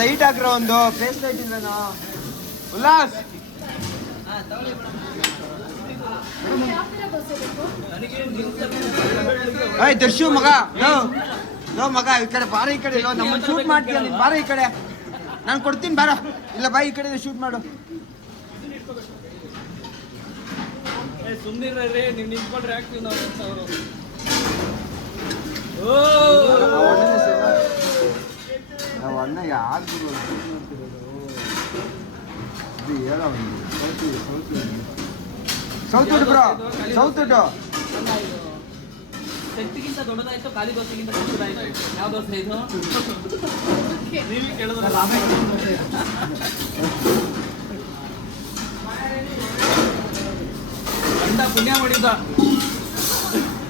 Light ಹಾಕ್ರ ಒಂದು face light ಇಲ್ಲನೋ Ullas. ಏಯ್ ದರ್ಶು ಮಗ, ಲೋ ಮಗ ಈ ಕಡೆ ಬಾರ, ಈ ಕಡೆ ನಮ್ಮನ್ನು ಶೂಟ್ ಮಾಡ್ತೀಯ ನೀನು, ಬಾರ ಈ ಕಡೆ, ನಾನು ಕೊಡ್ತೀನಿ ಬಾರ. ಇಲ್ಲ ಬಾ ಈ ಕಡೆ ಶೂಟ್ ಮಾಡು. ಸುಮ್ಮನಿರ್ರಿ, ನೀವು ನಿಂತ್ಕೊಂಡ್ರೆ ಆಗ್ತೀವಿ ನಾವು ಅವರು. ನಾವು ಅಣ್ಣ ಯಾರು ಸೌತ್ ಬ್ರೋ, ಸೌತ್ ಶಕ್ತಿಗಿಂತ ದೊಡ್ಡದಾಯ್ತು, ಖಾಲಿ ದೋಸೆಗಿಂತ ದೊಡ್ಡದಾಯ್ತು. ಯಾವ ದೋಸೆ ಇದು? ನೀವು ಕೇಳಿದ್ರೆ ಗಂಡ ಪುಣ್ಯ ಮಾಡಿದ್ದ.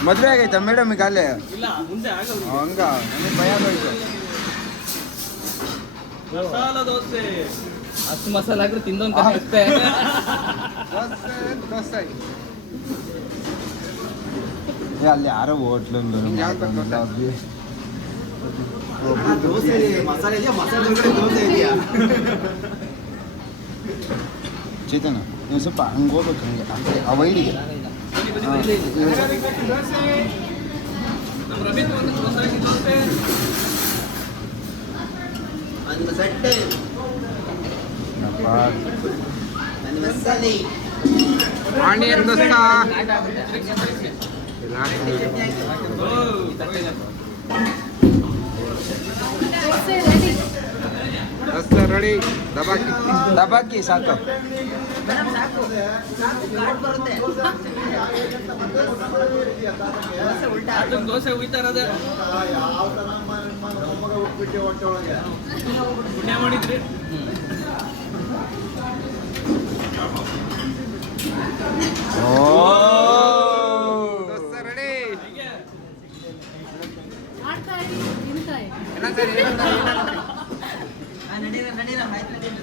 ಮದುವೆ ಆಗೈತಾ ಮೇಡಮ್ ಈಗ ಅಲ್ಲೇ? ಇಲ್ಲ, ಮುಂದೆ ಆಗೋದು. ಹಂಗ ನನಗೆ ಭಯ ಆಗೋಯ್ತು. ಮಸಾಲ ದೋಸೆ ಅಷ್ಟು ಮಸಾಲ ಹಾಕಿದ್ರೆ ತಿಂದೊಂದು ಅಷ್ಟೇ. ಅಲ್ಲಿ ಯಾರೋ ಹೋಟ್ಲು ಚೇತನ ನೀವು ಸ್ವಲ್ಪ ಹಂಗೆ ಹೋಗ್ಬೇಕು, ಹಂಗೆ ಆ ವೈಡಿಗೆ. Onion dosa ready. ದಬಾಕಿ ಸಾಕು. ದೋಸೆ ಉಯ್ತಾ ಇರೋದೇ ಪುಣ್ಯ ಮಾಡಿದ್ರಿ. ರೆಡಿ.